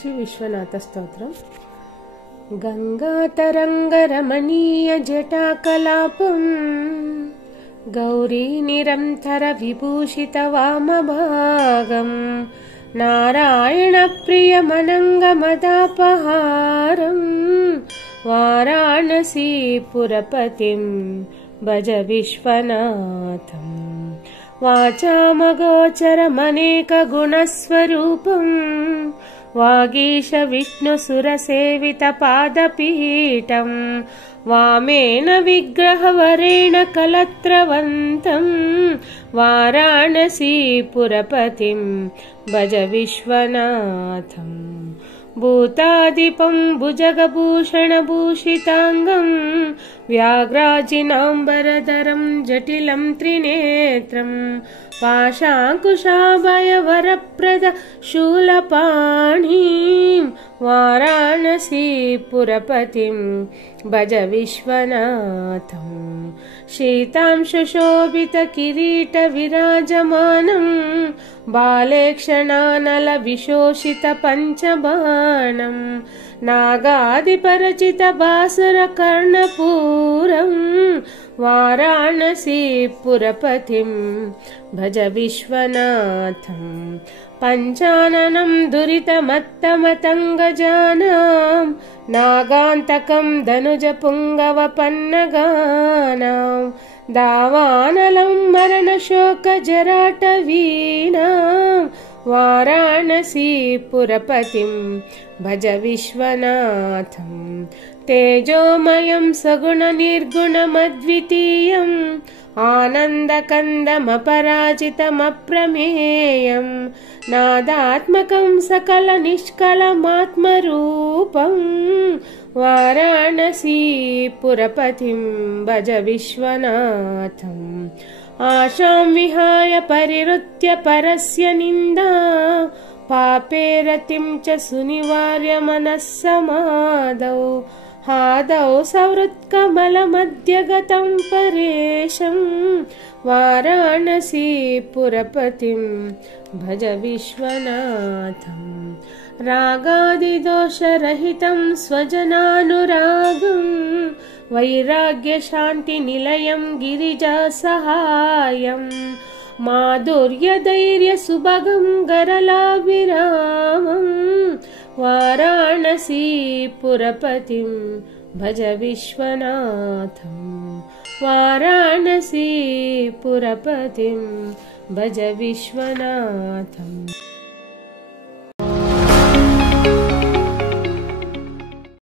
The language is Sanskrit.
श्री विश्वनाथ स्तोत्रम्। गंगातरंगरमणीय जटाकलापम् गौरी निरंतर विभूषित वामभागम् नारायण प्रियमनंगमदापहारम् वाराणसीपुरपतिं भज विश्वनाथम्। वाचामगोचरमनेकगुणस्वरूपम् वागीश विष्णुसुरसेवितपादपीठम् वामेन विग्रहवरेण कलत्रवन्तम् वाराणसीपुरपतिं भज विश्वनाथम्। भूतादिपं भुजगभूषणभूषिताङ्गम् व्याघ्राजिनाम्बरधरं जटिलं त्रिनेत्रम् पाशाङ्कुशाभयवरप्रद शूलपाणिं वाराणसीपुरपतिं भज विश्वनाथम्। शीतांशुशोभितकिरीटविराजमानम् बालेक्षणानलविशोषितपञ्चबाणम् नागादिपरचितबासुरकर्णपूरम् वाराणसीपुरपतिं भज विश्वनाथम्। पञ्चाननं दुरितमत्तमतङ्गजानां नागान्तकं धनुजपुङ्गवपन्नगानां दावानलं मरणशोकजराटवीनां वाराणसीपुरपतिं भज विश्वनाथम्। तेजोमयं सगुणनिर्गुणमद्वितीयम् आनन्दकन्दमपराजितमप्रमेयम् नादात्मकं सकलनिष्कलमात्मरूपम् वाराणसीपुरपतिं भज विश्वनाथम्। आशां विहाय परिहृत्य परस्य निन्दा पापे रतिं च सुनिवार्य मनः समादौ हादौ सवृत्कमलमध्यगतं परेशं वाराणसीपुरपतिं भज विश्वनाथम्। रागादिदोषरहितं स्वजनानुरागं वैराग्यशान्तिनिलयं गिरिजासहायं माधुर्यधैर्यसुभगं गरलाभिरामं वाराणसीपुरपतिं भज विश्वनाथम्। वाराणसीपुरपतिं भज विश्वनाथम्।